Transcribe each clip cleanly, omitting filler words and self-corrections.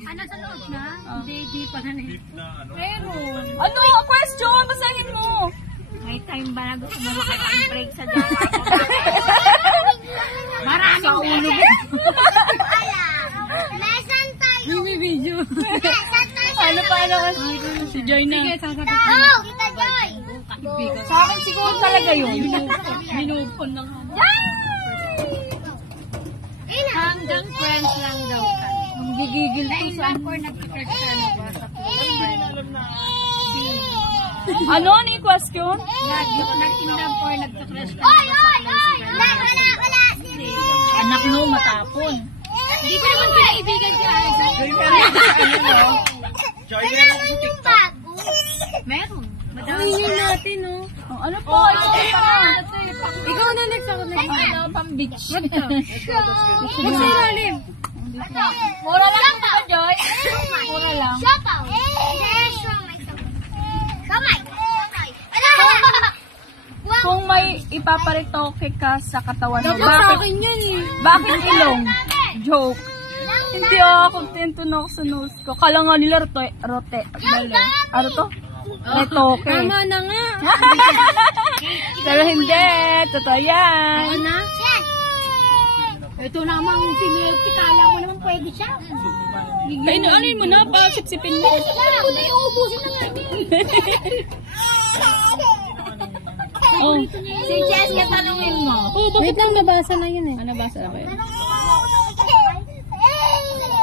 Ano sa loob na? Hindi pa na Meron. Ano? Question? Basahin mo. May time ba na gusto mo makipag-break sa dyan? Marami sa ulo. Lesson tayo. May video. Lesson tayo. Ano pa ano? Si Joy na. Sige, sasagot Oo, ko. kita Joy. Sa akin siguro talaga yun. Minupon lang ako. Hanggang friends lang daw kami. Gigigil ko sa... Nailan ko nag-crush ka na ba sa Ano? Ano yung question? Nag-inam or nag-crush ka Oy, na ba oy, oy. Wala. Anak no, matapon. Hindi ko naman pinaibigan si Aiza. Bago. Meron. Hingin natin, no? Oh, ano po? Ikaw na next ako next. Ano, pang-beach. Ilalim. Mura lang ito, Joy. Mura lang. Siopaw. Kamay. Kung may ipaparitoke ka sa katawan mo, Sa akin yun eh. bakit ilong? Joke. Hindi ako kontento na ako sa nose ko. Kala nga nila rote. Ano to? Retoke. Tama na nga. Pero hindi. Totoo yan. Ano na? Ito namang sinilti. Kala mo naman pwede siya. Ay, ano mo na? Pasip-sipin mo. Ako na yung ubusin na nga. Oh. Si Jessica, tanungin mo. Wait lang, nabasa na yun eh. Ano nabasa na ba yun?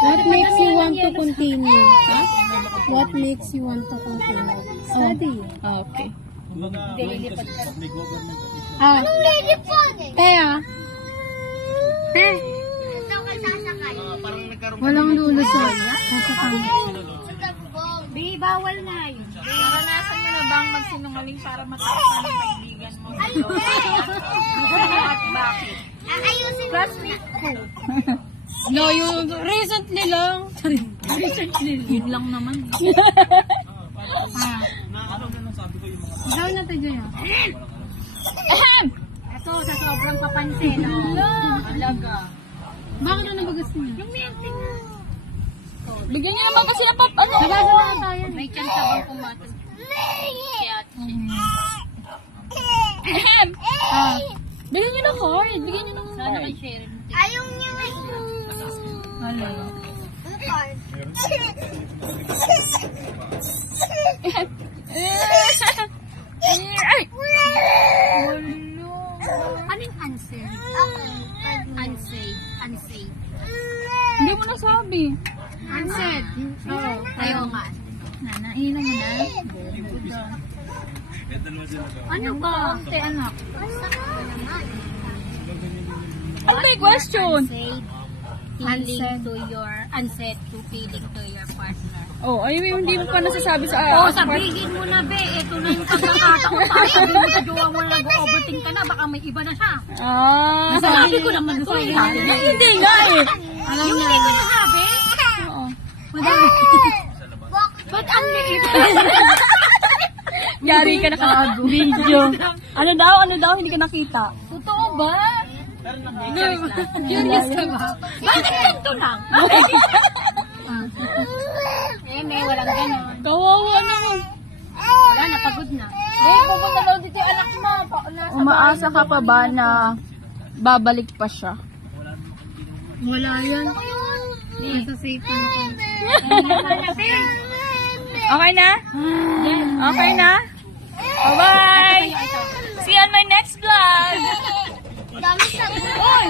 What makes you want to continue? Huh? What makes you want to continue? Study. Ah, okay. Ah, Anong lilipon? kaya, Ito ka sasakay. walang lulusot. Sasakang. Di, bawal na yun. Naranasan mo na bang magsinungaling para matapang ng kaibigan mo? At bakit? Ayusin mo. Classmate ko. No, yung recently lang. Yun lang naman. Ikaw na tayo yun. Ahem! Ito, sa sobrang kapansin. Alaga. Bakit na nabagas niya? Yung melting na. Bigyan niyo naman kasi ng ano? Nabasa na tayo. May chance bang pumatag? Ahem! Bigyan niyo ng card. Bigyan niyo ng Sana card. kay Sharon. Ayaw niya na Ano? Ay! Anong answer? Unsafe. Unsafe. Hindi mo nasabi. Unsaid. Oo. Tayo nga. Nanailan mo na. Ano ba? Ate, anak. Ano ba yung question? Feeling to your, unsaid to feeling to your partner. Oh, ay, hindi mo pa nasasabi sa... Oo, sabihin mo na be, ito na yung pagkakataon para sabihin mo sa jowa mo na nag-overthink ka na, baka may iba na siya. Ah. Sabi ko naman sa iyo. Hindi nga eh. Alam na. Hindi ko nasabi. Oo. Madami. Ba't ang liit? Yari ka na ka video. Ano daw, hindi ka nakita. Totoo ba? Curious ka ba? Bakit ganito lang? Eh, walang ganon. Kawawa naman. Wala, napagod na. Pupunta daw dito yung anak mo. Umaasa ka pa ba na babalik pa siya? Wala yan. Nasa safe na ako. Okay na? Okay na? Bye-bye! See you on my next vlog! Dami sa Uy!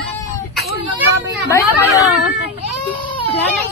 Bye sa kayo! Bye!